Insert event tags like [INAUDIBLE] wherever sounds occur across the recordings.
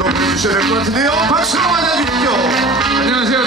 오늘도 보여주셔야 될 것 같은데요. 박수로 맞아주십시오. 안녕하세요.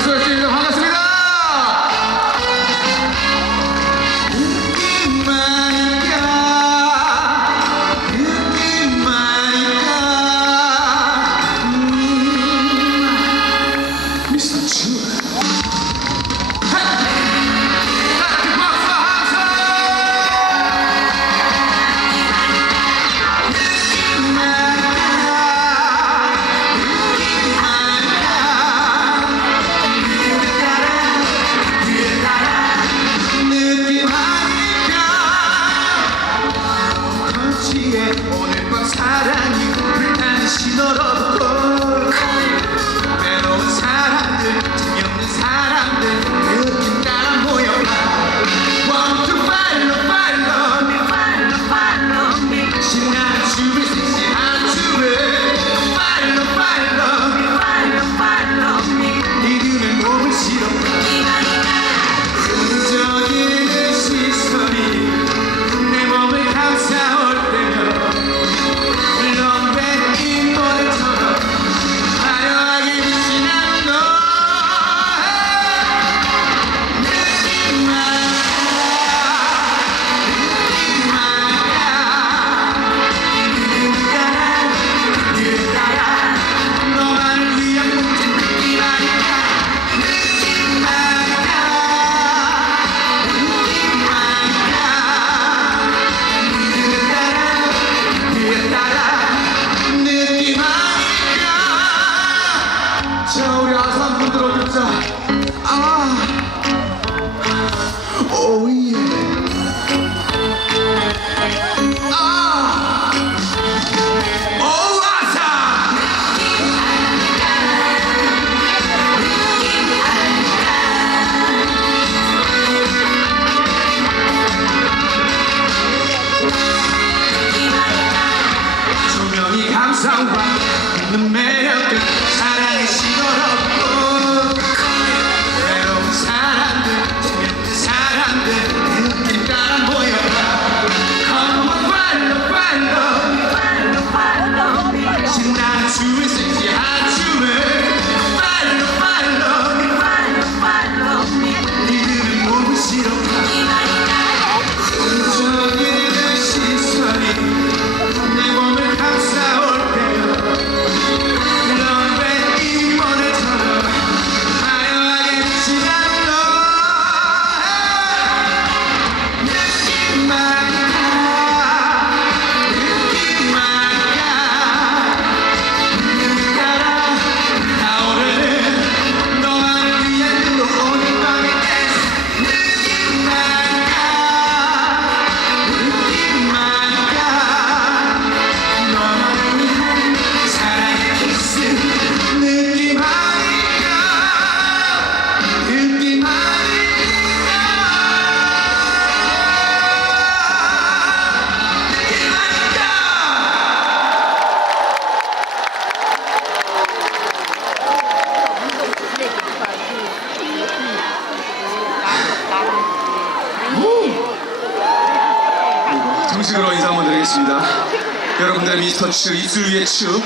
츄, 이슬위의 츄,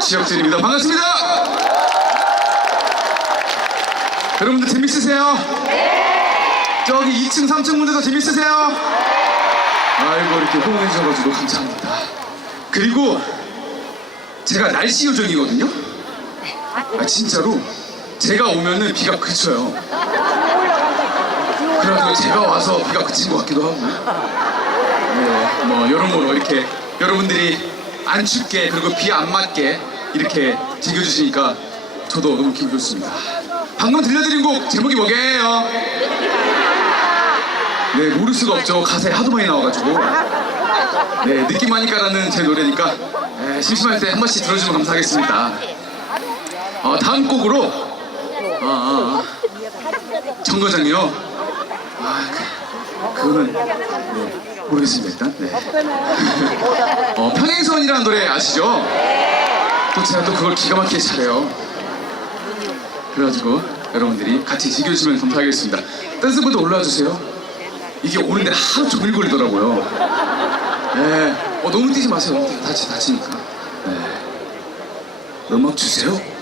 지역진입니다. 반갑습니다! 여러분들 재밌으세요? 저기 2층, 3층 분들도 재밌으세요? 아이고, 이렇게 호응해 주셔가지고 감사합니다. 그리고 제가 날씨 요정이거든요? 아, 진짜로. 제가 오면은 비가 그쳐요. 그래가지고 제가 와서 비가 그친 것 같기도 하고. 네, 뭐 여러모로 이렇게 여러분들이 안 춥게 그리고 비 안 맞게 이렇게 즐겨주시니까 저도 너무 기분 좋습니다. 방금 들려드린 곡 제목이 뭐게요? 네, 모를 수가 없죠. 가사에 하도 많이 나와가지고. 네, 느낌 하니까라는 제 노래니까 네, 심심할 때 한 번씩 들어주시면 감사하겠습니다. 어, 다음 곡으로 아, 아, 아. 정거장이요. 아, 그, 그거는 네, 모르겠습니다 일단. 네. 어, 평행선이라는 노래 아시죠? 또 제가 또 그걸 기가 막히게 잘해요. 그래가지고 여러분들이 같이 즐겨주시면 감사하겠습니다. 댄스부터 올라와주세요. 이게 오는데 하루 종일 걸리더라고요. 네. 어, 너무 뛰지 마세요. 다치, 다치니까. 네. 음악 주세요.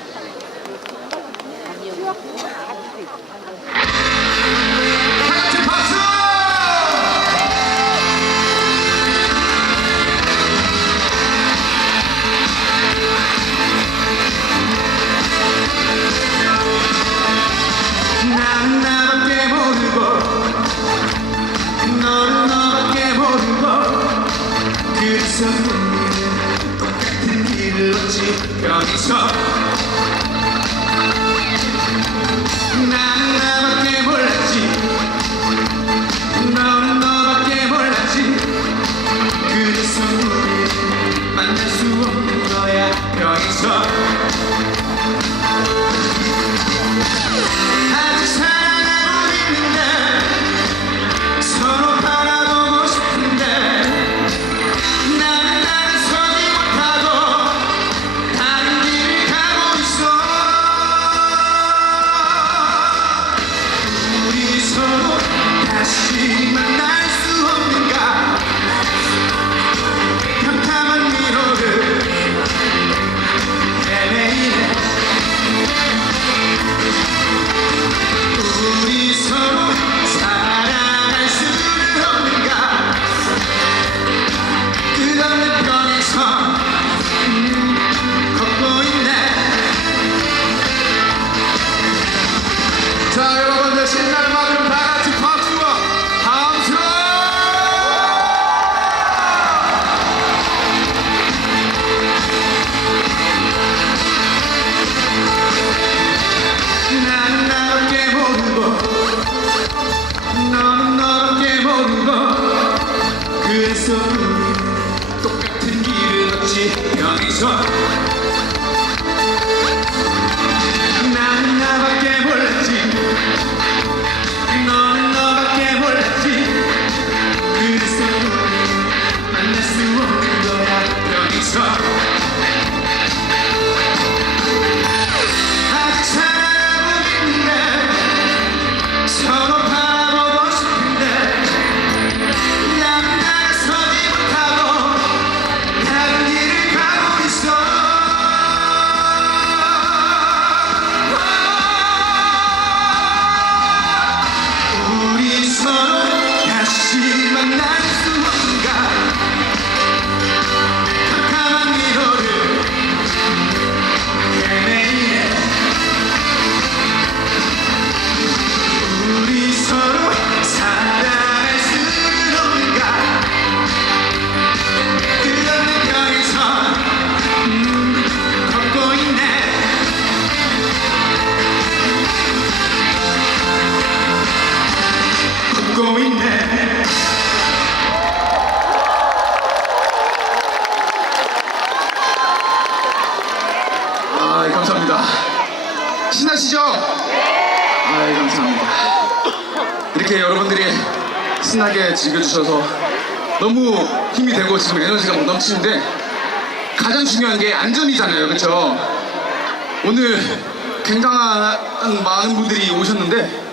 똑같은 길을 걷지? 여기서 너무 힘이 되고 지금 에너지가 넘치는데 가장 중요한 게 안전이잖아요. 그렇죠? 오늘 굉장한 많은 분들이 오셨는데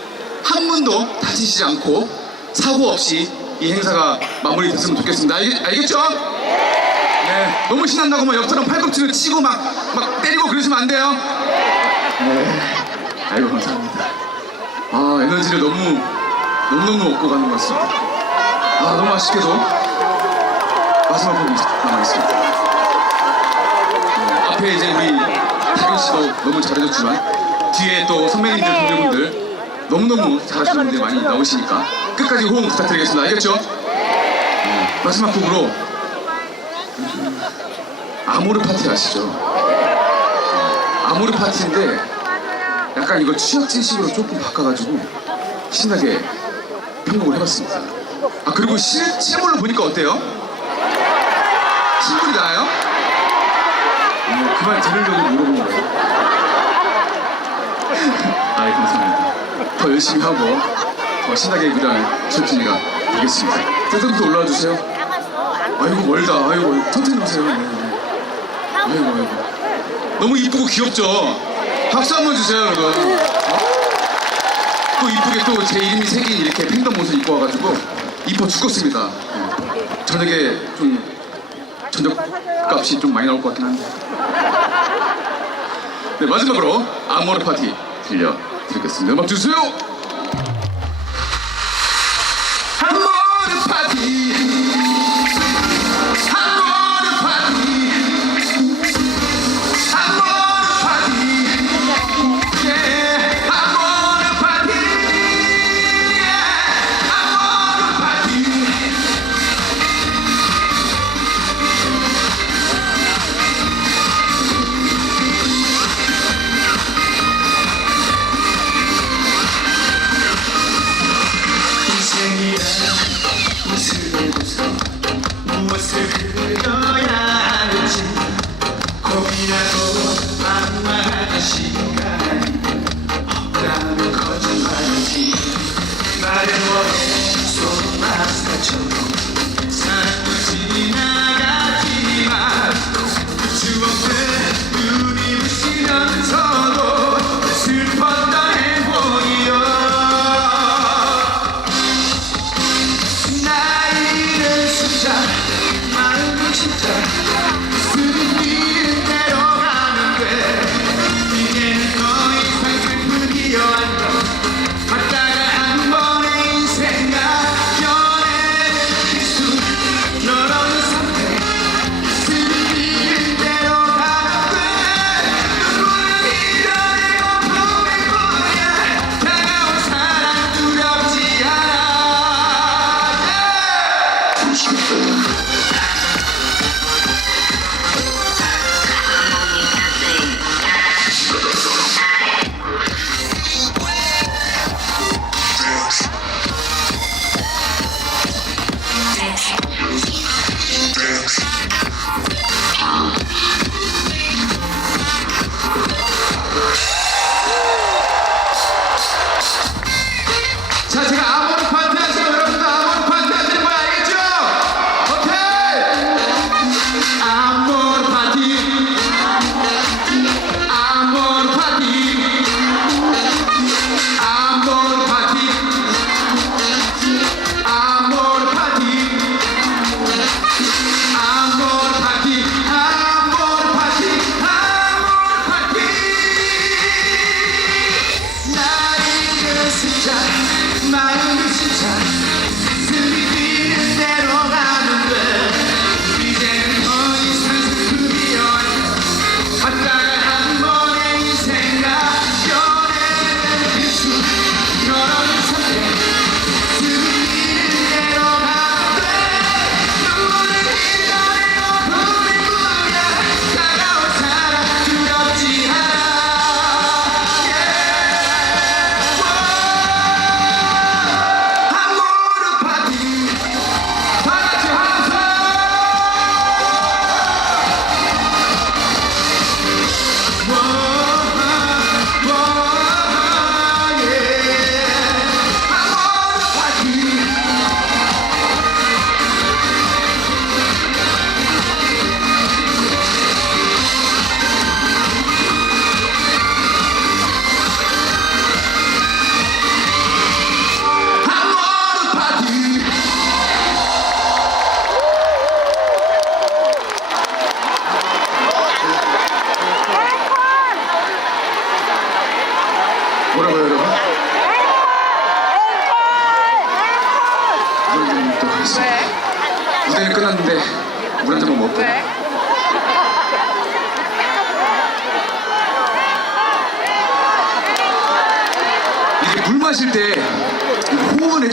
한 분도 다치시지 않고 사고 없이 이 행사가 마무리됐으면 좋겠습니다. 알겠, 알겠죠? 네, 너무 신난다고 막 옆사람 팔꿈치를 치고 막, 막 때리고 그러시면 안 돼요. 네, 아이고 감사합니다. 아 에너지를 너무 너무너무 얻고 가는 것 같습니다. 아 너무 아쉽게도 마지막 곡이 남아있습니다. 네, 앞에 이제 우리 다경 씨도 너무 잘해줬지만 뒤에 또 선배님들 동료분들 너무너무 잘하시는 분들이 많이 나오시니까 끝까지 호응 부탁드리겠습니다. 알겠죠? 네, 마지막 곡으로 아모르 파티 아시죠? 아모르 파티인데 약간 이걸 취약진식으로 조금 바꿔가지고 신나게 편곡을 해봤습니다. 아 그리고 실, 실물로 보니까 어때요? 실물이 나아요? 어, 그말 들으려고 물어본 거예요. [LAUGHS] 아이 감사합니다. 더 열심히 하고 더 신나게 무대할 철준이가 되겠습니다. 셀프부터 올라와 주세요. 아이고 멀다. 아이고 천천히 오세요. 네, 네. 아이고 아이고. 너무 이쁘고 귀엽죠? 박수 한 번 주세요 여러분. 어? 또 이쁘게 또 제 이름이 새긴 이렇게 팬덤 옷을 입고 와가지고 이뻐 죽겠습니다. 네. 저녁에 좀 저녁 값이 좀 많이 나올 것 같긴 한데. 네, 마지막으로 아모르 파티 들려드리겠습니다. 음악 주세요.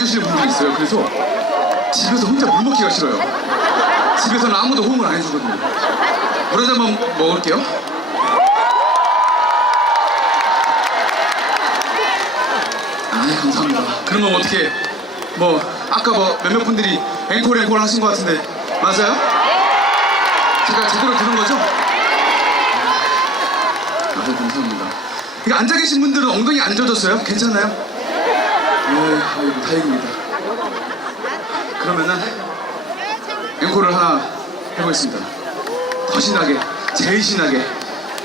해주시는 분들이 있어요. 그래서 집에서 혼자 물 먹기가 싫어요. 집에서는 아무도 호응을 안 해주거든요. 물 한 잔만 먹을게요. 아 감사합니다. 그러면 어떻게 뭐 아까 뭐 몇몇 분들이 앵콜 앵콜 하신 것 같은데 맞아요? 제가 제대로 들은 거죠? 아 감사합니다. 이거 앉아 계신 분들은 엉덩이 안 젖었어요? 괜찮아요? 네, 아이고 다행입니다. 그러면은 앵콜을 하나 해보겠습니다. 더 신나게, 제일 신나게,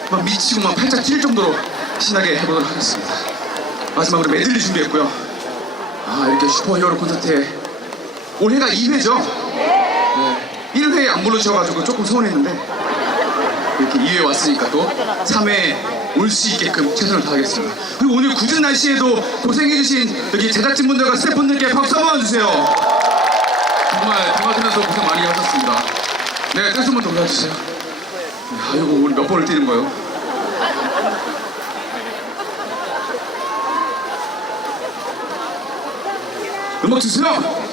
막 미치고 막 팔짝 뛸 정도로 신나게 해보도록 하겠습니다. 마지막으로 메들리 준비했고요. 아 이렇게 슈퍼히어로 콘서트에 올해가 2회죠? 네. 1회에 안 불러주셔가지고 조금 서운했는데 이렇게 2회 왔으니까 또 3회 올 수 있게끔 최선을 다하겠습니다. 그리고 오늘 굳은 날씨에도 고생해주신 여기 제작진분들과 스태프분들께 박수 한번 주세요. 정말 도와주면서 고생 많이 하셨습니다. 네, 댄스 한번 더 올려주세요. 네, 아이고, 우리 몇 번을 뛰는 거예요? 음악 주세요!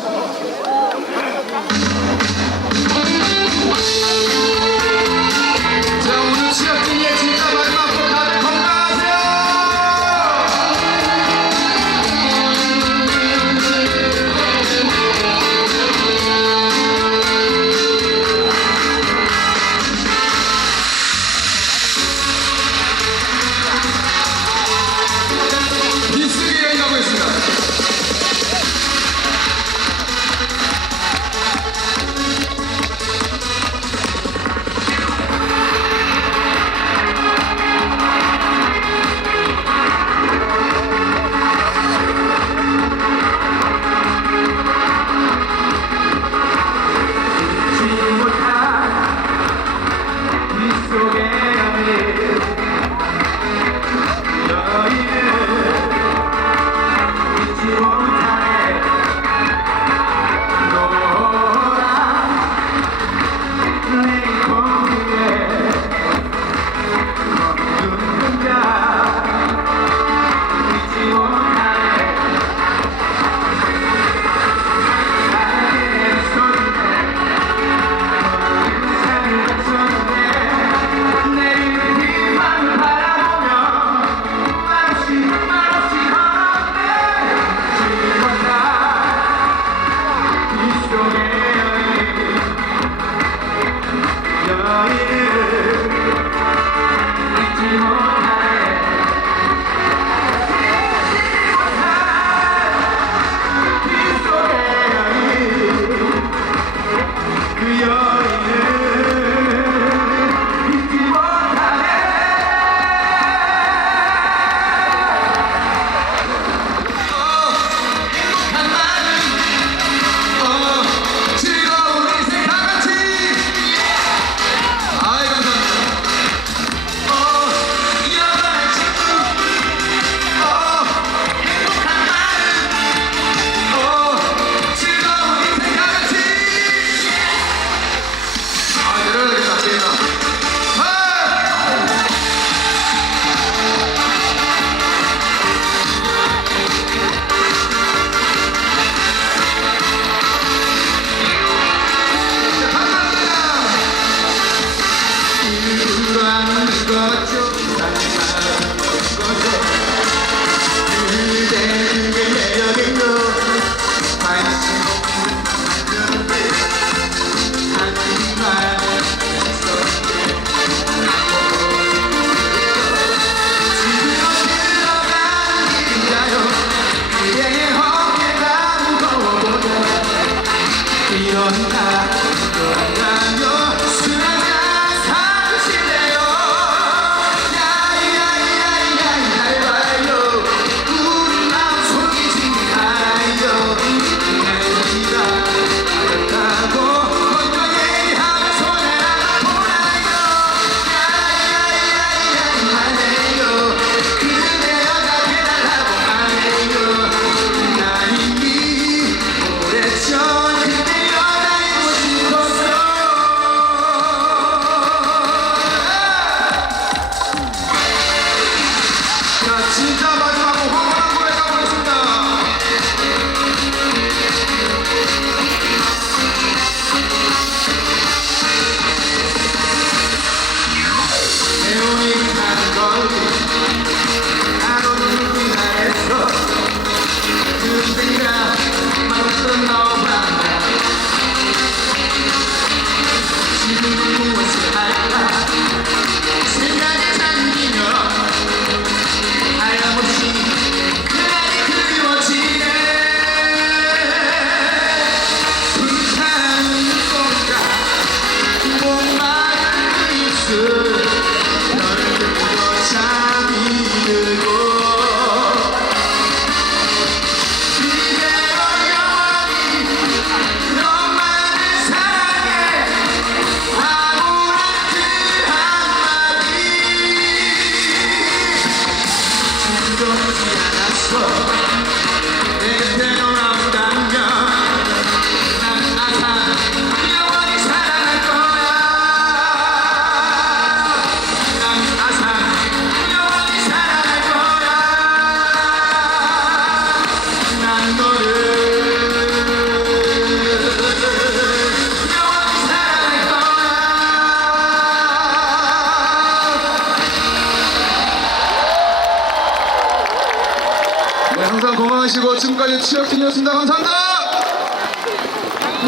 지금까지 취약진이었습니다. 감사합니다.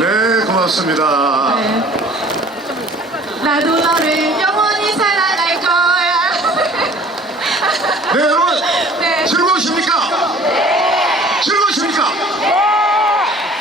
네, 고맙습니다. 네. 나도 너를